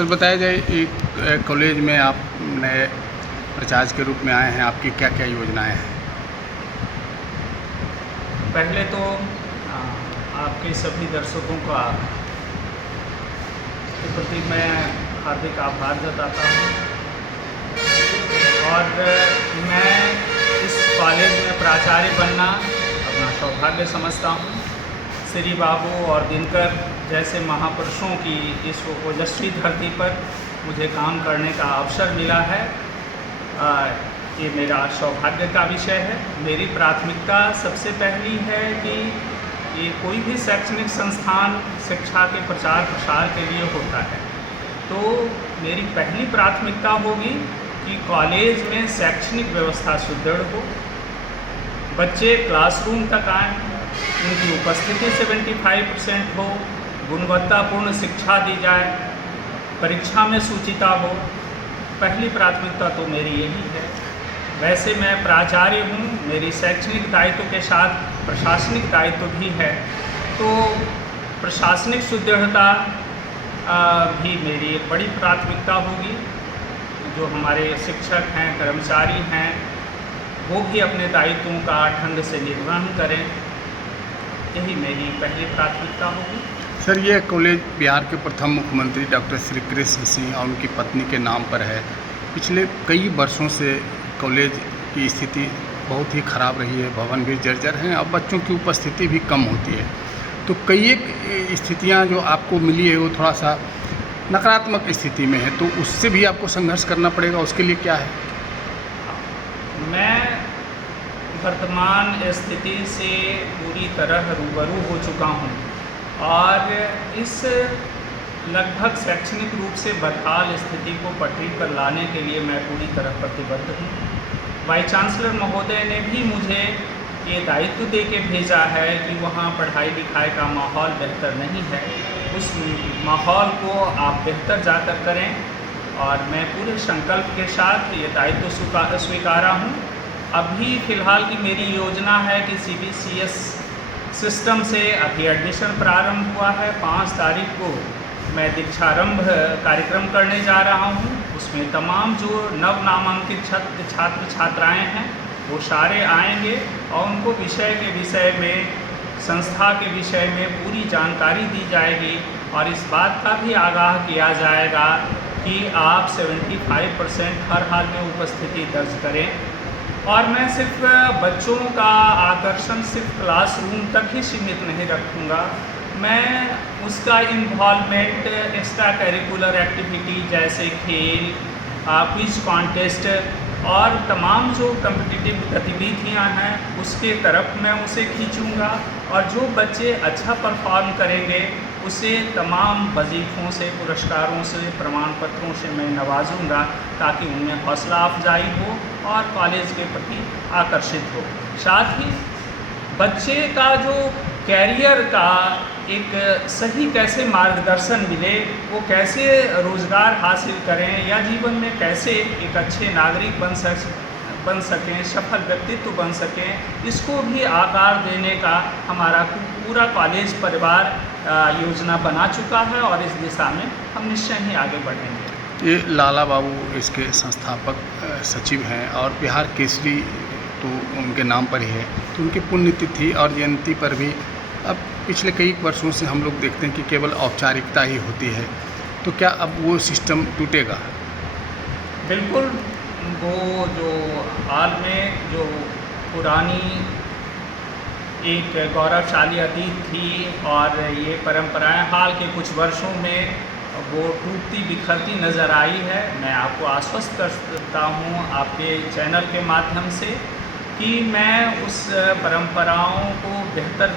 Sir बताया जाए college में आप नए प्राचार्य के रूप में आए हैं, आपकी क्या क्या योजनाएं हैं? पहले तो आपके सभी दर्शकों का के प्रति मैं हार्दिक आभार जताता हूँ और मैं इस कॉलेज में प्राचार्य बनना अपना सौभाग्य समझता हूँ। श्री बाबू और दिनकर जैसे महापुरुषों की इस ओजस्वी धरती पर मुझे काम करने का अवसर मिला है। ये मेरा सौभाग्य का विषय है। मेरी प्राथमिकता सबसे पहली है कि ये कोई भी शैक्षणिक संस्थान शिक्षा के प्रचार प्रसार के लिए होता है, तो मेरी पहली प्राथमिकता होगी कि कॉलेज में शैक्षणिक व्यवस्था सुदृढ़ हो, बच्चे क्लासरूम तक आएँ, उनकी उपस्थिति 75% हो, गुणवत्तापूर्ण शिक्षा दी जाए, परीक्षा में शुचिता हो। पहली प्राथमिकता तो मेरी यही है। वैसे मैं प्राचार्य हूँ, मेरी शैक्षणिक दायित्व के साथ प्रशासनिक दायित्व भी है, तो प्रशासनिक सुदृढ़ता भी मेरी एक बड़ी प्राथमिकता होगी। जो हमारे शिक्षक हैं, कर्मचारी हैं, वो भी अपने दायित्वों का ढंग से निर्वहन करें, यही मेरी पहली प्राथमिकता होगी। सर, ये कॉलेज बिहार के प्रथम मुख्यमंत्री डॉक्टर श्री कृष्ण सिंह और उनकी पत्नी के नाम पर है। पिछले कई वर्षों से कॉलेज की स्थिति बहुत ही ख़राब रही है, भवन भी जर्जर हैं, अब बच्चों की उपस्थिति भी कम होती है। तो कई एक स्थितियाँ जो आपको मिली है वो थोड़ा सा नकारात्मक स्थिति में है, तो उससे भी आपको संघर्ष करना पड़ेगा, उसके लिए क्या है? मैं वर्तमान स्थिति से पूरी तरह रूबरू हो चुका हूँ और इस लगभग शैक्षणिक रूप से बदहाल स्थिति को पटरी पर लाने के लिए मैं पूरी तरह प्रतिबद्ध हूँ। वाइस चांसलर महोदय ने भी मुझे ये दायित्व दे के भेजा है कि वहाँ पढ़ाई लिखाई का माहौल बेहतर नहीं है, उस माहौल को आप बेहतर जाकर करें, और मैं पूरे संकल्प के साथ ये दायित्व स्वीकारा हूँ। अभी फ़िलहाल की मेरी योजना है कि CBCS सिस्टम से अभी एडमिशन प्रारंभ हुआ है। 5 तारीख को मैं दीक्षारंभ कार्यक्रम करने जा रहा हूँ। उसमें तमाम जो नव नामांकित छात्र छात्राएं हैं वो सारे आएंगे और उनको विषय में, संस्था के विषय में पूरी जानकारी दी जाएगी और इस बात का भी आगाह किया जाएगा कि आप 75% हर हाल में उपस्थिति दर्ज करें। और मैं सिर्फ बच्चों का आकर्षण सिर्फ क्लासरूम तक ही सीमित नहीं रखूँगा, मैं उसका इन्वॉल्वमेंट एक्स्ट्रा करिकुलर एक्टिविटी जैसे खेल, क्विज कॉन्टेस्ट और तमाम जो कम्पिटिटिव गतिविधियां हैं उसके तरफ मैं उसे खींचूंगा, और जो बच्चे अच्छा परफॉर्म करेंगे उसे तमाम वजीफ़ों से, पुरस्कारों से, प्रमाण पत्रों से मैं नवाजूंगा ताकि उनमें हौसला अफजाई हो और कॉलेज के प्रति आकर्षित हो। साथ ही बच्चे का जो कैरियर का एक सही कैसे मार्गदर्शन मिले, वो कैसे रोज़गार हासिल करें या जीवन में कैसे एक अच्छे नागरिक बन सकें, सफल व्यक्तित्व बन सकें, इसको भी आकार देने का हमारा पूरा कॉलेज परिवार योजना बना चुका है और इस दिशा में हम निश्चय ही आगे बढ़ेंगे। ये लाला बाबू इसके संस्थापक सचिव हैं और बिहार केसरी तो उनके नाम पर ही है, तो उनकी पुण्यतिथि और जयंती पर भी अब पिछले कई वर्षों से हम लोग देखते हैं कि केवल औपचारिकता ही होती है, तो क्या अब वो सिस्टम टूटेगा? बिल्कुल, वो जो हाल में जो पुरानी एक गौरवशाली अतीत थी और ये परंपराएं हाल के कुछ वर्षों में वो टूटती बिखरती नज़र आई है। मैं आपको आश्वस्त करता हूँ आपके चैनल के माध्यम से कि मैं उस परंपराओं को बेहतर